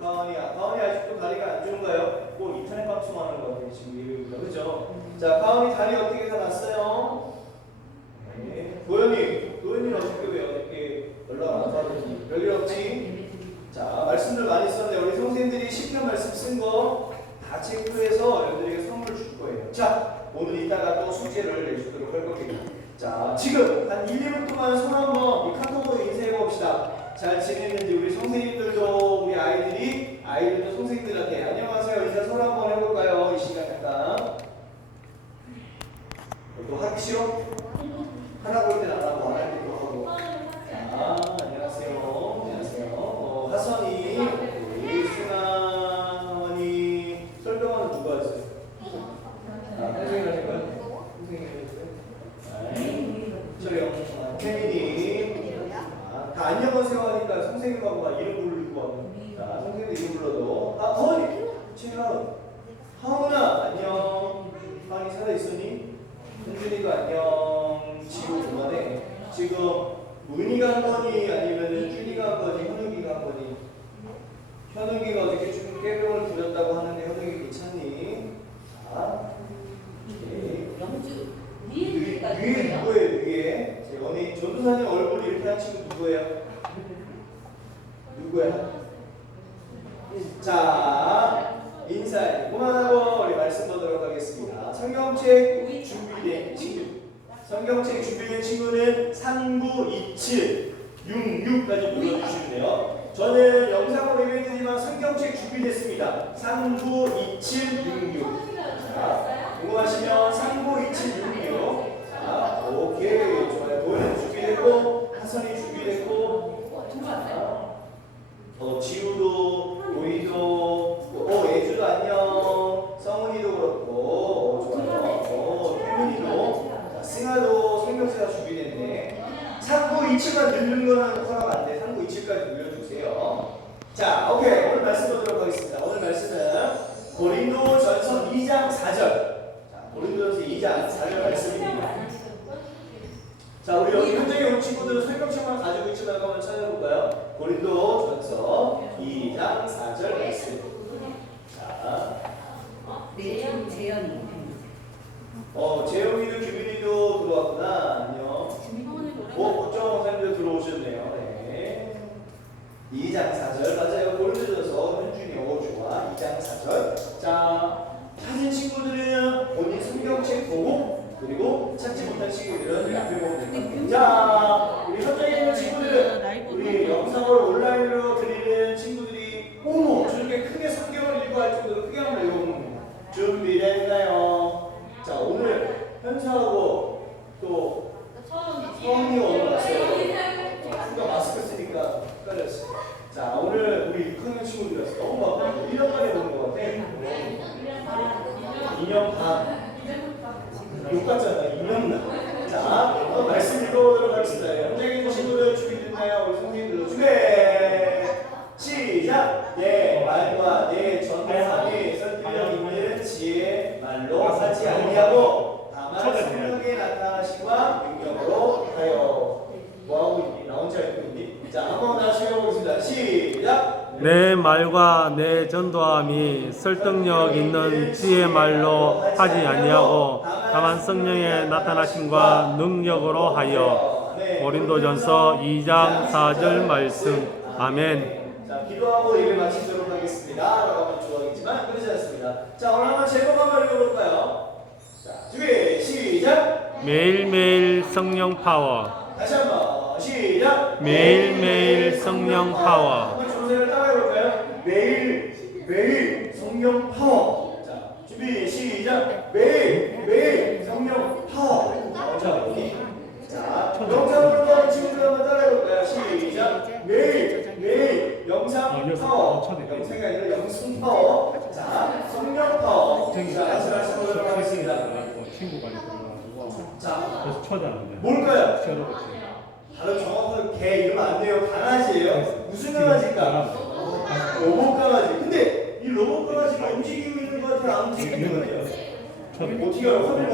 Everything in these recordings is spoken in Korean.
가은이야. 가은이 아직도 다리가 안 좋은가요? 꼭 인터넷 방송하는 것 같아요. 지금 이러니까 그죠? 자, 가은이 다리 어떻게 다 났어요? 네. 도현이, 도현이는 어떻게 왜 어떻게 연락 안 받으니? 별일 없지? 자, 말씀들 많이 썼는데 우리 선생님들이 시편 말씀 쓴 거 다 체크해서 여러분들에게 선물 줄 거예요. 자, 오늘 이따가 또 숙제를 내주도록 할 겁니다. 자, 지금 한 1, 2분 동안 손 한번 이 카톡으로 인사해 봅시다. 잘 지내는지 우리 선생님들도 우리 아이들이 아이들도 선생님들한테 안녕하세요 인사 손 한번 해볼까요? 이 시간 잠깐. 또 싫어? 하나 볼 때는 안 하고 안할 때도 하고. 아, 안녕하세요. 안녕하세요. 어, 하선이, 우리 승아원이, 설경아는 누가 했어요? 아, 선생님 하신 거요? 선생님 하셨어요? 저요. 아, 태민이. 아, 다 안녕하세요 하니까 선생님하고 막 이름 부르고 하고. 자, 선생님 이름 불러도. 아, 허니! 최하은. 하은아, 안녕. 하은이 살아있으니? 현준이도 안녕. 지우 그만해. 지금 문희가 한 거니 아니면은 준이가 한 거니 현욱이가 한 거니? 현욱이가 어저께 좀 깨병을 부렸다고 하는데 현욱이 괜찮니? 자, 오케이. 영주 위에 위에까지 위에 누구예요? 위에 제 언니 전도사님 얼굴 이렇게 한 친구 누구예요? 누구야? 자 인사해 그만하고 우리 말씀 보도록 하겠습니다. 성경책 준비된 친구 성경책 준비된 친구는 3927 66까지 불러주시면 돼요. 저는 영상으로 예배드리지만 성경책 준비됐습니다. 3927 66 자, 궁금하시면 392766 자, 오케이 좋아요 도현이 준비됐고 하선이 준비됐고 누구 왔어요? 어, 지우도 도희도 어 예주도 안녕 성훈이도 그렇고 어, 좋아요 어, 태민이도 자, 승아도 성경세가 준비됐네 3927만 늘는 거는 허락 안돼 3927까지 늘려주세요 자 오케이 오늘 말씀 보도록 하겠습니다 오늘 말씀은 고린도 전서 2장 4절 자 고린도 전서 2장 4절 말씀입니다 자, 우리 여기 현장에 온 친구들은 설명책만 가지고 있지 말고 한번 찾아볼까요? 고린도 전서 2장 4절 말씀. 자, 네, 재현이. 어, 재영이도 규빈이도 들어왔구나. 안녕. 어, 박정호 목사님도 들어오셨네요. 네. 2장 4절 맞아요. 고린도 전서 현준이 오 좋아. 2장 4절. 자, 찾은 친구들은 본인 성경책 보고 그리고 찾지 못한 친구들은 이 앞에 보면 됩니다. 자, 우리 현장에 있는 친구들은 우리 영상으로 온라인으로 드리는 친구들이 어머 저렇게 크게 성경을 읽고 할 정도로 크게 한번 읽어보는 준비됐나요? 자 오늘 현수하고 또 서원이 오늘 왔어요. 누가 마스크 쓰니까 헷갈렸어. 자 오늘 우리 6학년 친구들이었어. 너무 바빠. 1년 만에 보는 것 같아. 2년 반. 욕 같잖아. 2년 나. 자 한번 말씀 읽어보도록 하겠습니다. 현장에 있는 친구들 준비됐나요? 우리 선생님들 준비. 시작. 내 말과 내 전도함이 설득력 있는 지혜 말로 하지 아니하고 다만 성령의 나타나심과 능력으로 하여 뭐하고 있니? 나 혼자 읽고 있니? 자 한번 다시 해보겠습니다. 시작. 내 말과 내 전도함이 설득력 있는 지혜 말로 하지 아니하고 다만 성령의 나타나심과 능력으로 하여 네. 고린도전서 2장 4절 말씀 아멘. 자, 기도하고 예배 마치도록 하겠습니다. 라고 하면 좋아하겠지만 그렇지 않습니다. 자, 오늘 한번 제목 한번 읽어볼까요? 자, 준비, 시작! 매일매일 성령 파워. 다시 한번 시작! 매일매일 성령 파워. 한번 조세를 따라해볼까요? 매일, 매일 성령 파워. 자, 준비, 시작! 매일 성령 파워. 자, 어디? 자, 영상으로 하는 친구들 한번 따라해볼까요? 시작! 매일, 매일 영상 파워. 영상이 아니라 영승 파워. 자, 성령 파워. 자, 같이 말씀드리도록 하겠습니다. 친구가 있어가지고 자, 그래서 쳐다는데. 뭘까요? 바로 정확하게 개 이러면 안 돼요. 강아지예요. 무슨 강아지일까? 로봇 강아지. 근데 이 로봇 강아지가 움직이고 있는 것 같아요? 안 움직이고 있는 것 같아요? 어떻게 알아요? 화면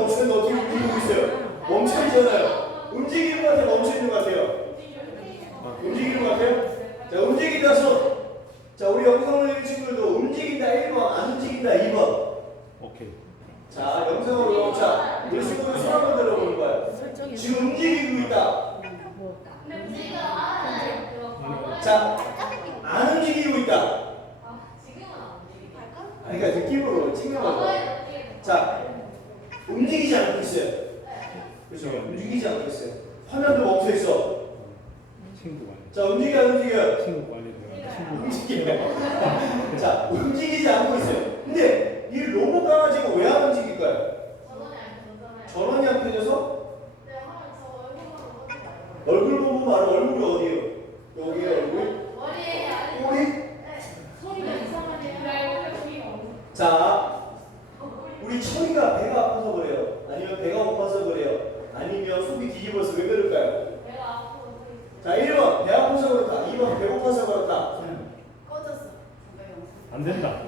안 된다.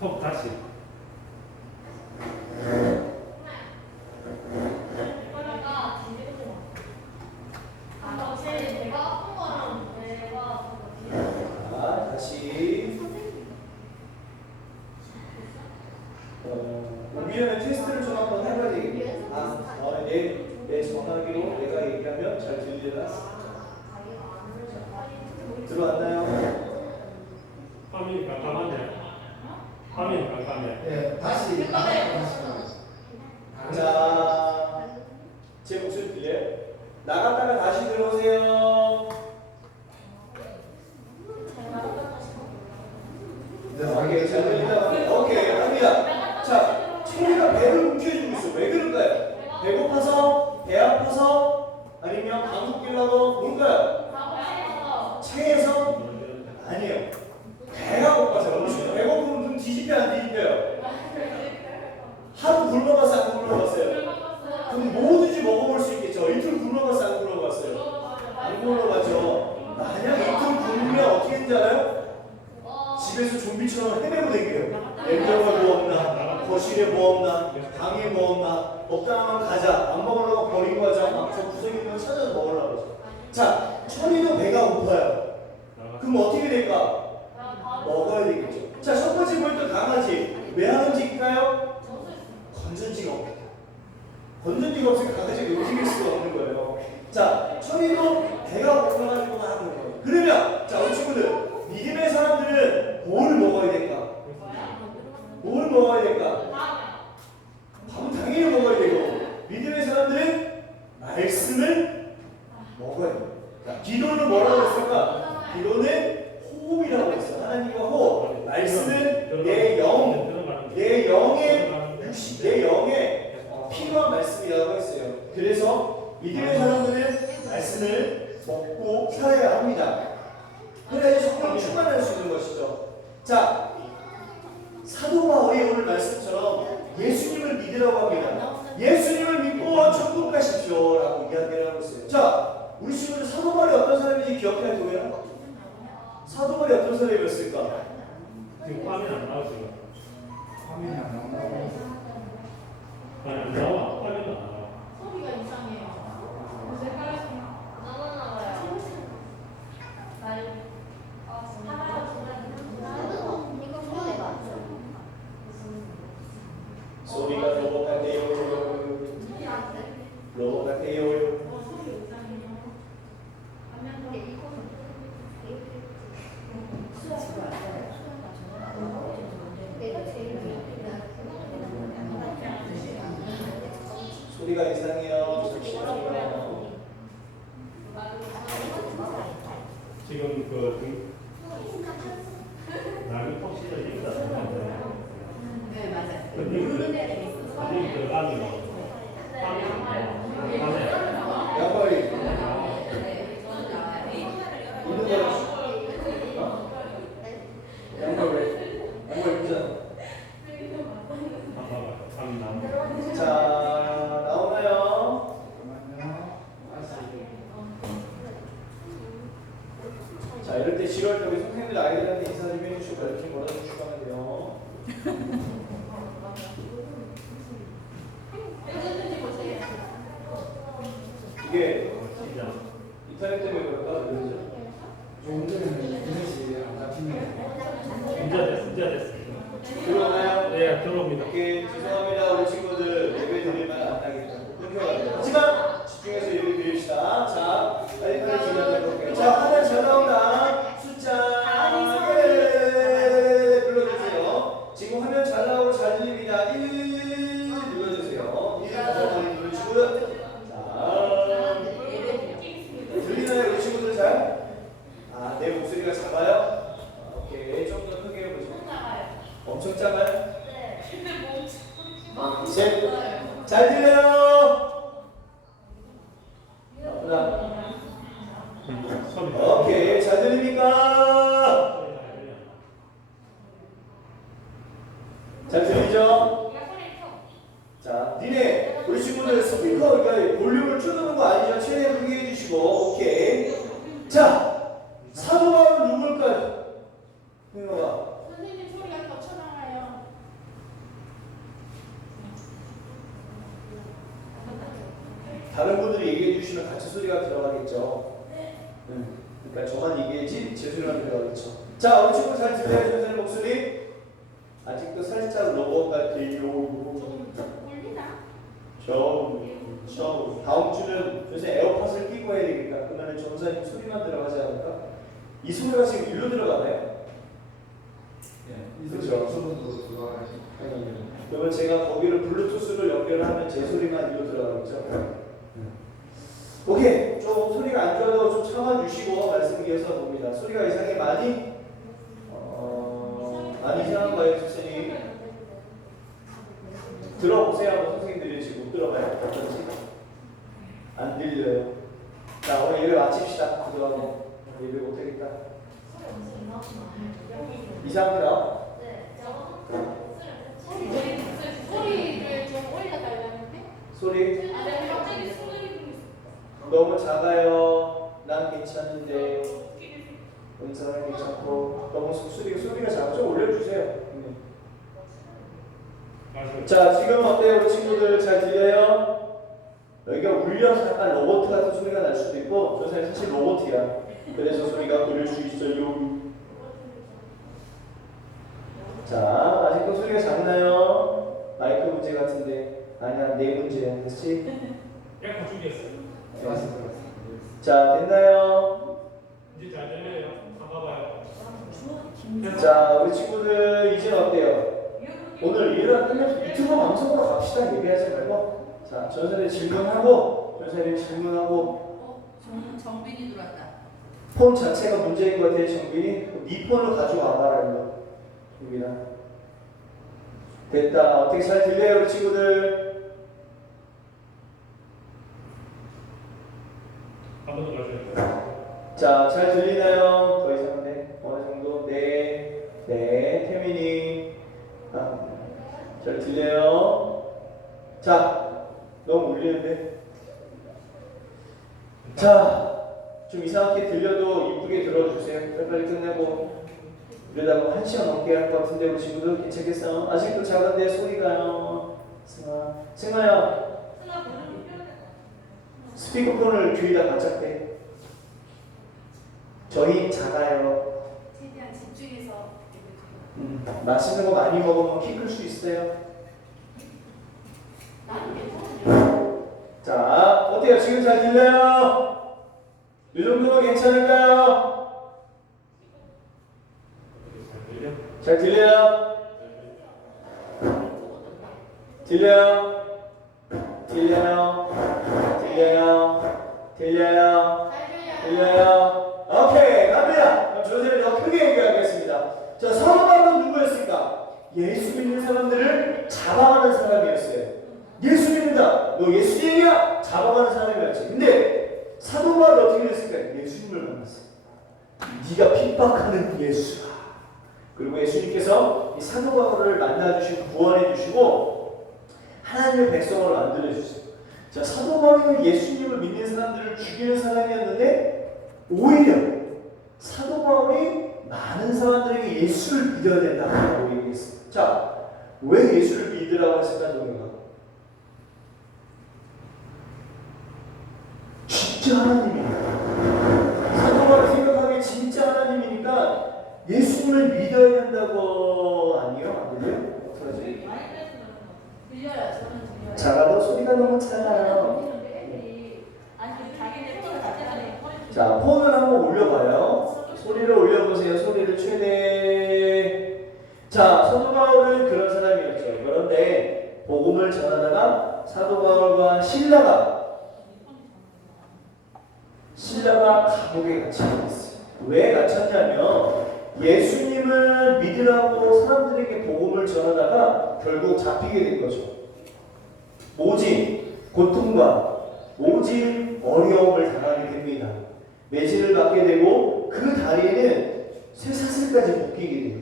톡 다시. 배고파서 때문에 배가 고파가지고 막 하는 거예요. 그러면 자 우리 친구들 믿음의 사람들은 뭘 먹어야 될까? 뭘 먹어야 될까? Amin. Amin. Amin. 다른 분들이 얘기해 주시면 같이 소리가 들어가겠죠. 음, 그러니까 저만 얘기해지 제 소리가 들어가겠죠. 자, 우리 친구 잘 들려요, 선생님 목소리? 아직도 살짝. 울리나? 좀, 좀 다음 주는 요새 에어팟을 끼고 해야 되니까 그러면 전사님 소리만 들어가지 않을까? 이 소리가 지금 일로 들어가나요? 이렇게 수분도 들어가야지. 그러면 제가 거기를 블루투스로 연결하면 제 소리만 일로 들어가겠죠? 오케이 좀 소리가 안 좋아도 좀 참아주시고 말씀 이어서 봅니다. 소리가 이상해. 많이? 어... 많이 이상한 거예요 선생님. 들어보세요. 한번 선생님들이 지금 못 들어봐요. 어떤지. 안 들려요. 자 오늘 예배 마칩시다. 오늘 예배 못하겠다. 이상하더라. 소리를 좀 올려달라는데? 소리? 아, 네, 소리 너무 작아요 난 괜찮은데 은사는 괜찮고 너무 소리, 소리가 작죠? 올려주세요 네. 자 지금 어때요 우리 친구들 잘 들려요? 여기가 울려서 약간 로봇 같은 소리가 날 수도 있고 저 사실 사실 로봇이야 그래서 소리가 그럴 수 있어요 자 아직도 소리가 작나요? 마이크 문제 같은데 아니야 내 문제야 그렇지? 약간 죽였어요. 자 됐나요? 이제 잘 들려요. 봐봐요. 자 우리 친구들 이제 어때요? 오늘 일을 끝내서 유튜브 방송으로 갑시다 얘기하지 말고 자 전선에 질문하고 전선에 질문하고 어, 정, 정빈이 들어왔다. 폰 자체가 문제인 것 같아요 정빈이 네 폰을 가져와봐라 이거 여기다 됐다 어떻게 잘 들려요 우리 친구들 한번 더 가져요. 자 잘 들리나요? 더 이상 네 어느 정도 네 네 태민이 아, 잘 들려요? 자 너무 울리는데 자 좀 이상하게 들려도 이쁘게 들어주세요. 빨리빨리 끝내고 이러다가 한 시간 넘게 할 것 같은데 우리 친구들 괜찮겠어? 아직도 작은데 소리가요. 승아, 승아야 스피커폰을 귀에다 바짝 대. 저희 작아요. 최대한 집중해서 음, 맛있는 거 많이 먹으면 키 클 수 있어요. 나는 괜찮아요. 자, 어때요? 지금 잘 들려요? 이 정도면 괜찮을까요? 잘 들려요? 들려요? 들려요? 들려요? 들려요? 들려요? 오케이 갑니다. 그럼 조세를 더 크게 얘기하겠습니다. 자 사도바울은 누구였을까? 예수 믿는 사람들을 잡아가는 사람이었어요. 예수 믿는다. 너 예수님이야? 잡아가는 사람이었지. 근데 사도바울이 어떻게 됐을까? 예수님을 만났어요. 네가 핍박하는 예수가. 그리고 예수님께서 이 사도바울을 만나주시고 구원해주시고 하나님의 백성으로 만들어주셨어요. 자, 사도바울은 예수님을 믿는 사람들을 죽이는 사람이었는데 오히려 사도 바울이 많은 사람들에게 예수를 믿어야 된다고 얘기했어요. 자, 왜 예수를 믿으라고 했을까, 동료가? 진짜 하나님이니까. 사도바울이 생각하기에 진짜 하나님이니까 예수님을 믿어야 된다고 아니요? 안 들려요? 어떡하지? 작아도 소리가 너무 작아요. 자, 폰을 한번 올려봐요. 소리를 올려보세요. 소리를 최대. 자, 사도 바울은 그런 사람이었죠. 그런데 복음을 전하다가 사도 바울과 신라가 신라가 감옥에 갇혀있어요. 왜 갇혔냐면 예수님을 믿으라고 사람들에게 복음을 전하다가 결국 잡히게 된 거죠. 오직 고통과 오직 어려움을 당하게 됩니다. 매질을 받게 되고 그 다리에는 쇠사슬까지 묶이게 돼요.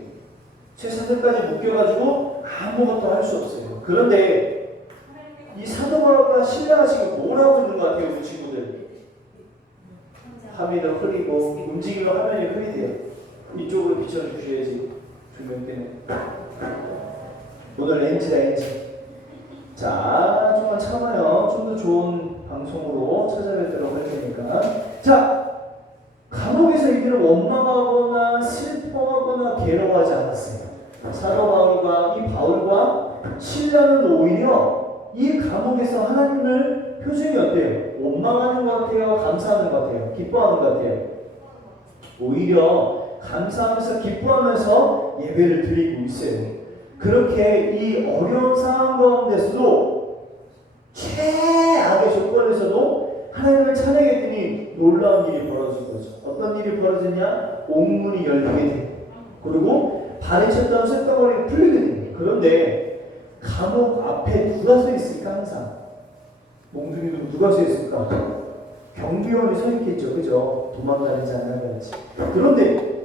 쇠사슬까지 묶여가지고 아무것도 할 수 없어요. 그런데 이 사도 바울과 신라가 지금 뭘 하고 있는 것 같아요, 우리 친구들? 화면을 흐리고 움직이면 화면이 흐리대요. 이쪽으로 비춰주셔야지 조명 때문에. 오늘 렌즈다 렌즈. 자, 좀만 참아요. 좀 더 좋은 방송으로 찾아뵙도록 할 테니까. 자, 감옥에서 이들은 원망하거나 슬퍼하거나 괴로워하지 않았어요. 사도 바울과 이 바울과 신라는 오히려 이 감옥에서 하나님을 표정이 어때요? 원망하는 것 같아요? 감사하는 것 같아요? 기뻐하는 것 같아요? 오히려 감사하면서 기뻐하면서 예배를 드리고 있어요. 그렇게 이 어려운 상황 가운데서도 최악의 조건에서도 하나님을 찬양했더니 놀라운 일이 벌어진 거죠. 어떤 일이 벌어졌냐? 옥문이 열리게 돼. 그리고 발에 쳤던 쇳덩어리가 풀리게 됩니다. 그런데 감옥 앞에 누가 서 있을까 항상? 몽둥이도 누가 서 있을까? 경비원이 서 있겠죠. 그죠? 자나 같이. 그런데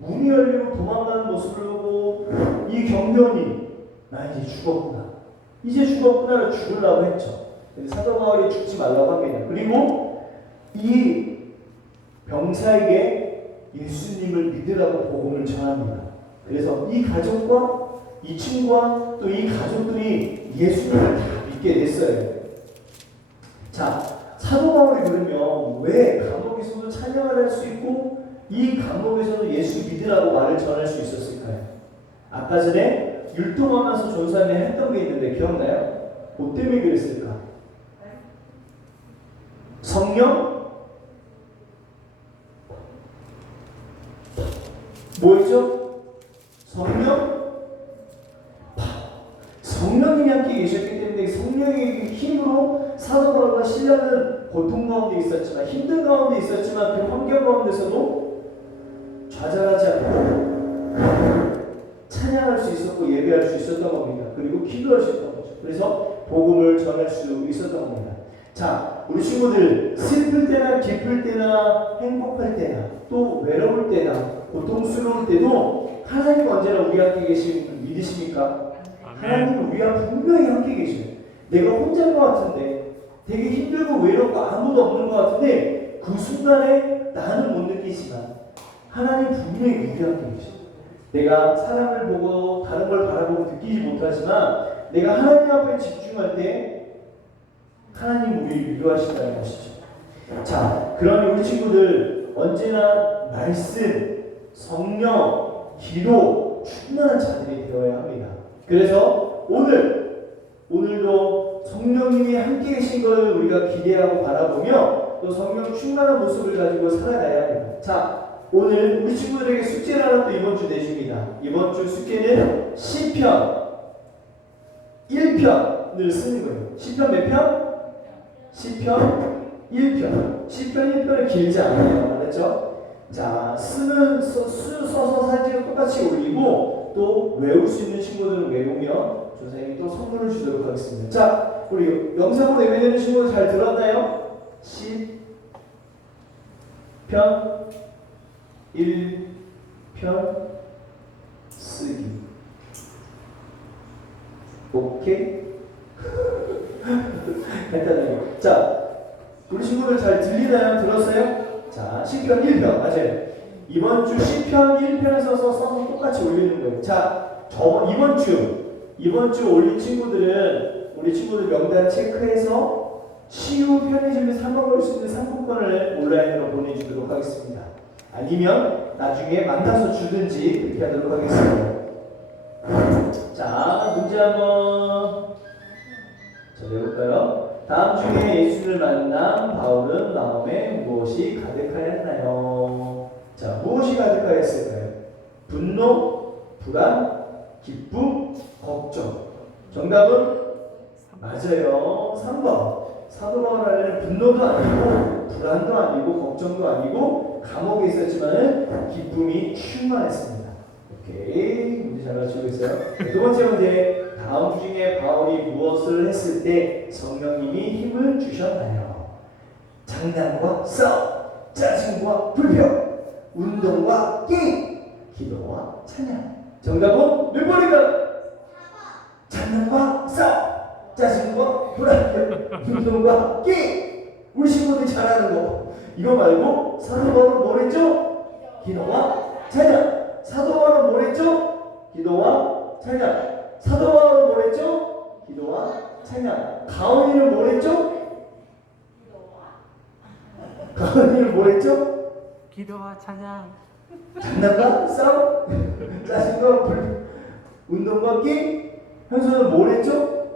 문이 열리고 도망가는 모습을 보고 이 경비원이 나 이제 죽었구나. 이제 죽었구나를 죽으려고 했죠. 근데 사도 바울이 죽지 말라고 합니다. 그리고 이 병사에게 예수님을 믿으라고 복음을 전합니다. 그래서 이 가족과 이 친구와 또 이 가족들이 예수님을 다 믿게 됐어요. 자, 사도 바울이 그러면 왜 감옥에서도 찬양을 할 수 있고 이 감옥에서도 예수 믿으라고 말을 전할 수 있었을까요? 아까 전에 율동하면서 존삼에 했던 게 있는데 기억나요? 뭐 때문에 그랬을까? 성령? 뭐였죠? 성령? 성령님이 함께 계셨기 때문에 성령의 힘으로 사도 바울과 신라는 고통 가운데 있었지만 힘든 가운데 있었지만 그 환경 가운데서도 좌절하지 않고 찬양할 수 있었고 예배할 수 있었던 겁니다. 그리고 기도할 수 있었던 거죠. 그래서 복음을 전할 수 있었던 겁니다. 자, 우리 친구들 슬플 때나 기쁠 때나 행복할 때나 또 외로울 때나 고통스러울 때도 하나님 언제나 우리 함께 계신 분 믿으십니까? 하나님은 우리와 분명히 함께 계셔요. 내가 혼자인 것 같은데 되게 힘들고 외롭고 아무도 없는 것 같은데 그 순간에 나는 못 느끼지만 하나님 분명히 함께 계셔요. 내가 사람을 보고 다른 걸 바라보고 느끼지 못하지만 내가 하나님 앞에 집중할 때 하나님 우리를 위로하신다는 것이죠. 자, 그러면 우리 친구들 언제나 말씀, 성령, 기도 충만한 자들이 되어야 합니다. 그래서 오늘 오늘도 성령님이 함께 계신 것을 우리가 기대하고 바라보며 또 성령 충만한 모습을 가지고 살아가야 합니다. 자, 오늘 우리 친구들에게 숙제를 하나 또 이번 주 내줍니다. 이번 주 숙제는 시편 1편을 쓰는 거예요. 시편 몇 편? 시편 1편. 시편 1편은 길지 않아요. 알았죠? 자, 쓰는 써, 수, 써서 사진을 똑같이 올리고 또 외울 수 있는 친구들은 외우면 선생님이 또 선물을 주도록 하겠습니다. 자, 우리 영상으로 예배되는 친구들 잘 들었나요? 시편 1편 쓰기. 오케이? 간단해요. 자, 우리 친구들 잘 들리나요? 들었어요? 자, 시편 1편 맞아요. 이번 주 시편 1편 써서 써서 똑같이 올리는 거예요. 자, 저 이번 주 이번 주 올린 친구들은 우리 친구들 명단 체크해서 치유 편의점에 사 먹을 수 있는 상품권을 온라인으로 보내주도록 하겠습니다. 아니면 나중에 만나서 주든지 그렇게 하도록 하겠습니다. 자, 문제 한번 자, 내볼까요? 다음 중에 예수를 만난 바울은 마음에 무엇이 가득하였나요? 자, 무엇이 가득하였을까요? 분노, 불안, 기쁨, 걱정. 정답은 맞아요. 3번. 사도 바울 안에는 분노도 아니고 불안도 아니고 걱정도 아니고 감옥에 있었지만은 기쁨이 충만했습니다. 오케이 문제 잘 맞추고 있어요. 네, 두 번째 문제 다음 중에 바울이 무엇을 했을 때 성령님이 힘을 주셨나요? 장난과 싸움, 짜증과 불평, 운동과 게임, 기도와 찬양. 정답은 몇 번인가? 장난과 싸움, 짜증과 불안, 운동과 게임. 우리 친구들이 잘하는 거. 이거 말고 사도 바울은 뭘 했죠? 기도와 찬양. 사도 바울은 뭘 했죠? 기도와 찬양. 사도 바울은 뭘 했죠? 기도와 찬양. 가온이는 뭘 했죠? 가온이는 뭘 했죠? 기도와 찬양 장난과 싸움, 짜증과 불, 운동과 게임. 현수는 뭘 했죠?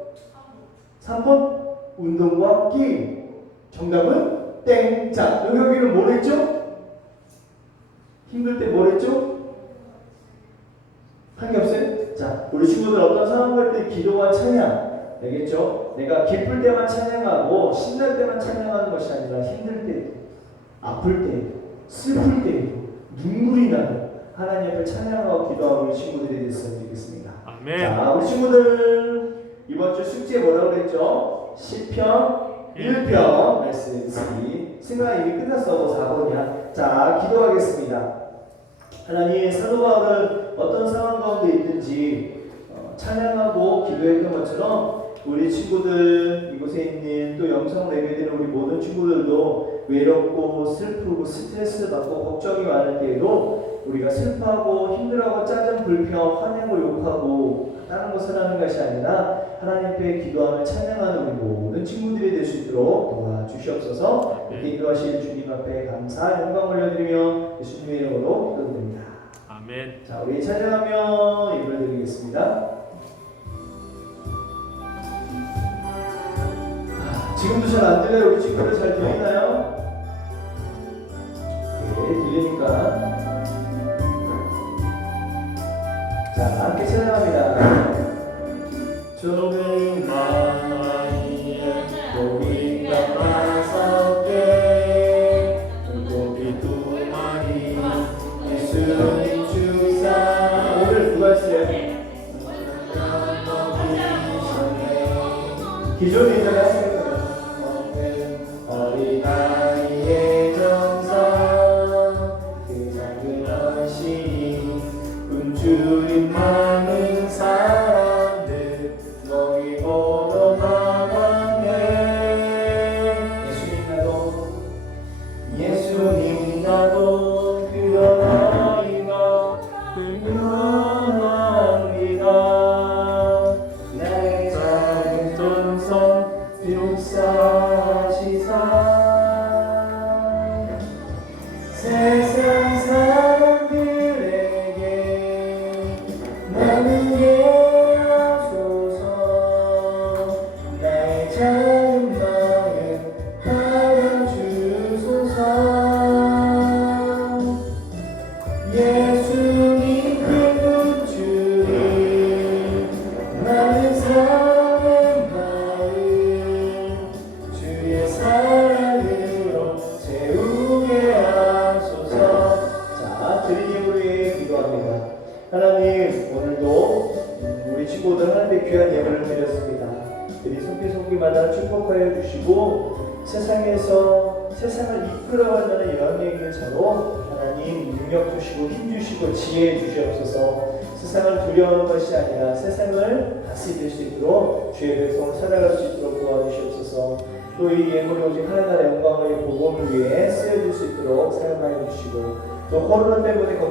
3번 운동과 게임. 정답은 땡. 자, 여기는 뭘 했죠? 힘들 때 뭘 했죠? 한 게 없어요? 자, 우리 친구들 어떤 상황 갈때 기도와 찬양 되겠죠? 내가 기쁠 때만 찬양하고 신날 때만 찬양하는 것이 아니라 힘들 때도 아플 때도 슬플 때도 눈물이 나도 하나님 앞에 찬양하고 기도하는 친구들이 됐으면 좋겠습니다. 아멘. 자, 우리 친구들 이번 주 숙제 뭐라고 그랬죠? 10편 1편 말씀 3 승아 이미 끝났어 4번이야 자 기도하겠습니다. 하나님 사도 바울은 어떤 상황 가운데 있든지 어, 찬양하고 기도했던 것처럼 우리 친구들 이곳에 있는 또 영상을 예배드리는 우리 모든 친구들도 외롭고 슬 프고 스트레스 받고 걱정이 많을 때에도 우리가 슬퍼하고 힘들어하고 짜증 불평 화내고 욕하고 다른 것을 하는 것이 아니라 하나님 앞에 기도하며 찬양하는 우리 모든 친구들이 될 수 있도록 도와주시옵소서. 이렇게 인도하실 주님 앞에 감사 영광 올려드리며 예수님의 이름으로 기도드립니다. 아멘. 자 우리 찬양하며 예배를 드리겠습니다. 아, 지금도 잘 안 들려요. 우리 친구들 잘 들리나요? 네 들리니까. 자 함께 찬양합니다. 좁은 마이에 고기가 다섯 개 물고기 두 마리 예수님 주사. 오늘 누가 했어요? 기존에 있는 하시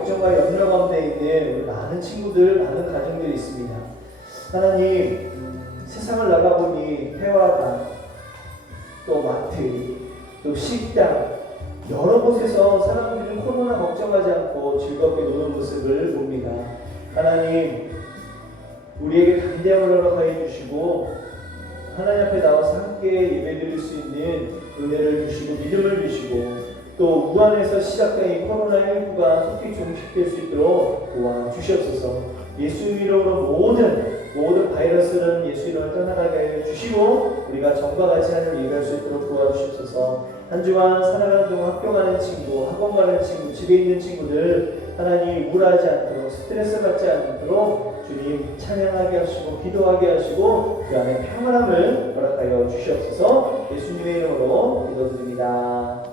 걱정과 염려 가운데 있는 우리 많은 친구들 많은 가정들이 있습니다 하나님 음, 세상을 나가보니 회화당 또 마트 또 식당 여러 곳에서 사람들은 코로나 걱정하지 않고 즐겁게 노는 모습을 봅니다. 하나님, 우리에게 담대함을 허락하여 주시고 하나님 앞에 나와서 함께 예배 드릴 수 있는 은혜를 주시고 믿음을 주시고 또 우한에서 시작된 이 코로나19가 속히 종식될 수 있도록 도와 주시옵소서 예수 이름으로 모든 모든 바이러스는 예수 이름을 떠나가게 해 주시고 우리가 전과 같이 하나님 예배할 수 있도록 도와주시옵소서 한 주간 살아가는 동안 학교 가는 친구, 학원 가는 친구, 집에 있는 친구들 하나님 우울하지 않도록 스트레스 받지 않도록 주님 찬양하게 하시고 기도하게 하시고 그 안에 평안함을 허락하여 주시옵소서 예수님의 이름으로 기도드립니다.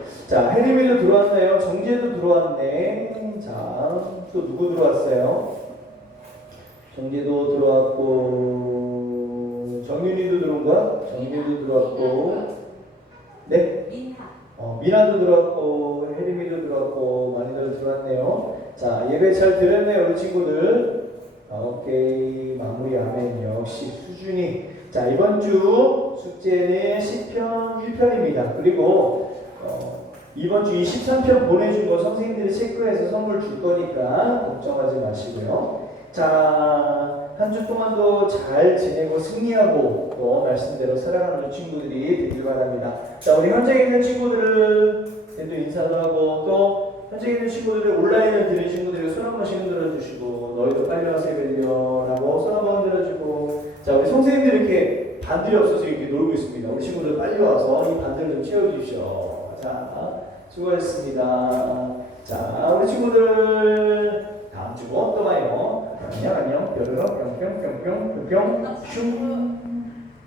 자, 해리밀도 들어왔네요. 정재도 들어왔네. 자, 또 누구 들어왔어요? 정재도 들어왔고, 정윤이도 들어온 거야? 정윤이도 들어왔고, 네? 민하. 어, 미나도 들어왔고, 혜림이도 들어왔고, 많이들 들어왔네요. 자, 예배 잘 들었네요, 우리 친구들. 오케이, 마무리 아멘. 역시 수준이. 자, 이번 주 숙제는 10편 1편입니다. 그리고, 어, 이번 주 23편 보내준 거 선생님들이 체크해서 선물 줄 거니까 걱정하지 마시고요. 자, 한 주 동안도 잘 지내고 승리하고 또 말씀대로 살아가는 친구들이 되길 바랍니다. 자, 우리 현장에 있는 친구들에도 인사도 하고 또 현장에 있는 친구들을 온라인을 들은 친구들에게 손한 번씩 흔들어 주시고 너희도 빨리 와서 예배드려라고 손한 번 흔들어 주고 자, 우리 선생님들 이렇게 반들이 없어서 이렇게 놀고 있습니다. 우리 친구들 빨리 와서 이 반들을 좀 채워 주십시오. 자, 수고하셨습니다. 자, 우리 친구들 다음 주고 또 봐요. 안녕 안녕 뾰로로 뿅뿅뿅뿅뿅 뿅 슝